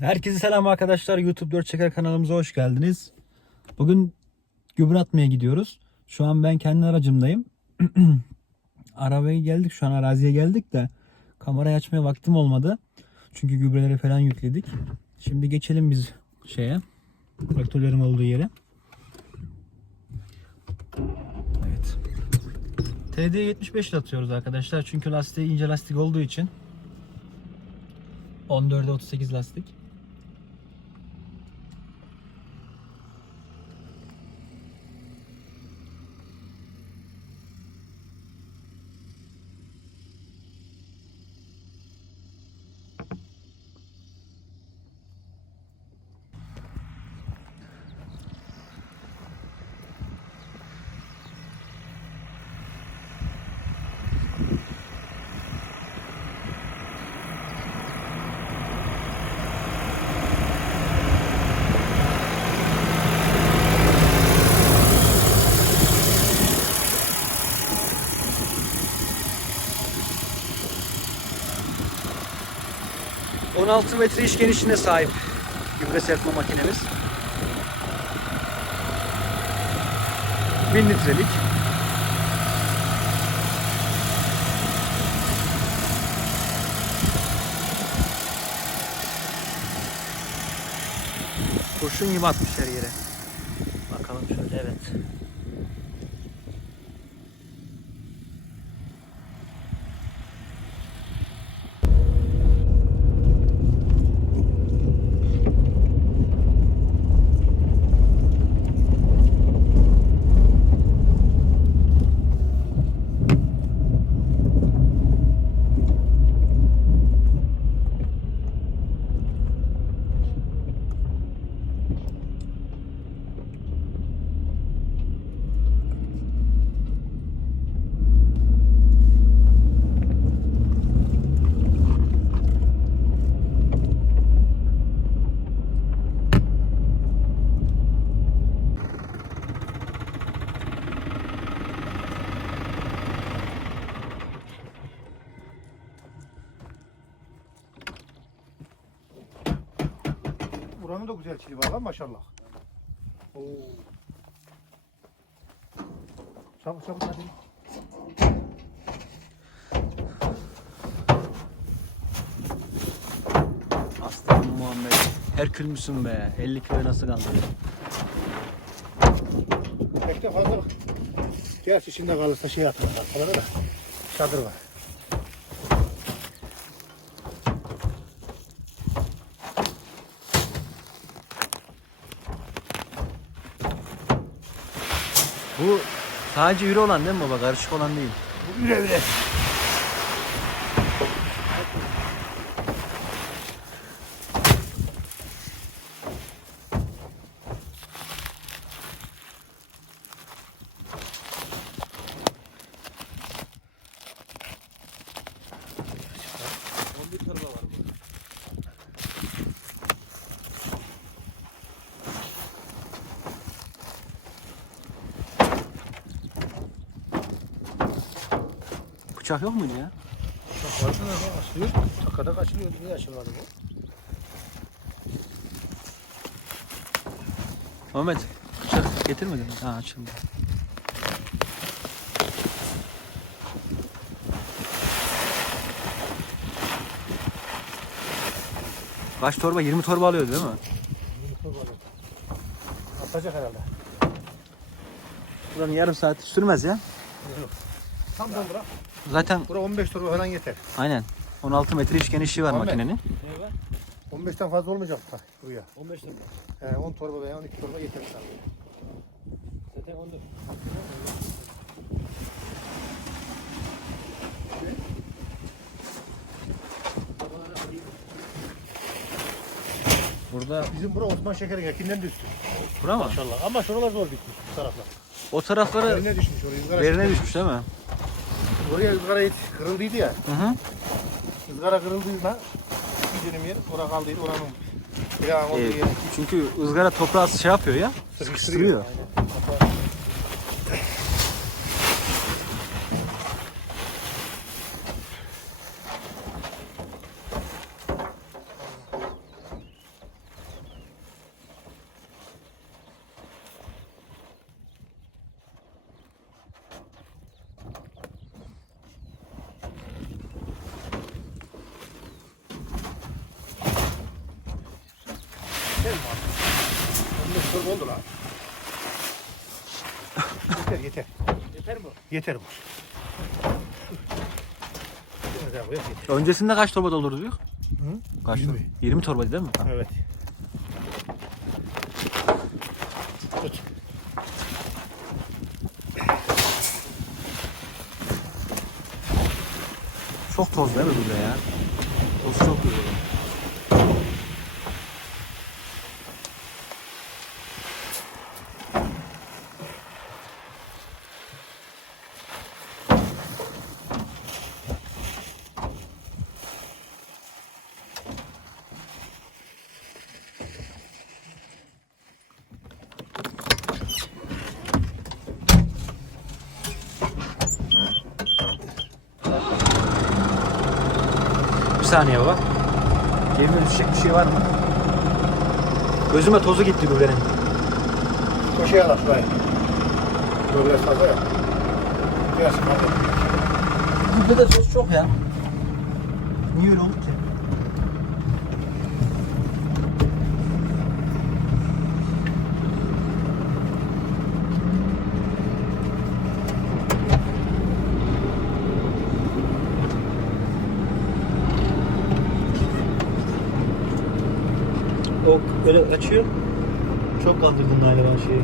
Herkese selam arkadaşlar. YouTube 4 Çeker kanalımıza hoş geldiniz. Bugün gübre atmaya gidiyoruz. Şu an ben kendi aracımdayım. Arabaya geldik. Şu an araziye geldik de kamerayı açmaya vaktim olmadı. Çünkü gübreleri falan yükledik. Şimdi geçelim biz şeye. Traktörlerin olduğu yere. Evet. TD 75 ile atıyoruz arkadaşlar. Çünkü lastiği ince lastik olduğu için 14'e 38 lastik. ...16 metre iş genişliğine sahip gübre serpme makinemiz. 1000 litrelik. Kurşun gibi atmış her yere. Buranın da güzel çili var lan maşallah. Oo. Çabuk çabuk hadi. Aslanım Muhammed. Herkül müsün be? 50 kilo nasıl kaldırıyor? Pek de fazla. Gerçi içinde kalırsa şey yapıyor. Arkalara da. Çadır var. Bu sadece yürü olan değil mi baba? Karışık olan değil. Bu üre üre. Bıçak yok muydu ya? Bak vardı da açılıyor. Takada kaçılıyor. Niye açılmadı bu? Muhammed bıçak getirmedin mi? Ha açıldı. Kaç torba? 20 torba alıyordu değil mi? Atacak herhalde. Buranın yarım saat sürmez ya. Tam da bırak. Zaten Bura 15 torba falan yeter. aynen 16 metre iç genişliği var Muhammed. makinenin. 15'ten fazla olmayacak buraya. 15 lira. He 10 torba veya 12 torba yeter sana. Zaten 14. Burada Bizim bura Osman Şeker'in ekinden düştü. bura mı? Maşallah. Ama şuralar zor bitmiş bu taraflar. O tarafları Yerine düşmüş oraya. çıktı. düşmüş değil mi? Oraya ızgara et kırıldıydı ya. Hı hı. Izgara kırıldığında bir dönüm yer oraya kaldıydı oranın. Ya yer. Çünkü ızgara toprağı şey yapıyor ya. Sıkıştırıyor. Aynen. Yeter mi abi? 15 torba oldu lan. yeter yeter. Yeter mi? Yeter bu. Yeter. Öncesinde kaç torba doldurduk? Hı? Kaç torba? 20. 20 torba değil mi? Ha. Evet. Tut. Çok toz değil mi burada ya? Toz çok güzel. Saniye baba. Cebime düşecek bir şey var mı? Gözüme tozu gitti gübrenin. Köşeye al şuraya. Biraz fazla ya. Biraz fazla. Da toz çok ya. Niye öyle oldu ki? O öyle açıyor. Çok kandırdın galiba şeyi.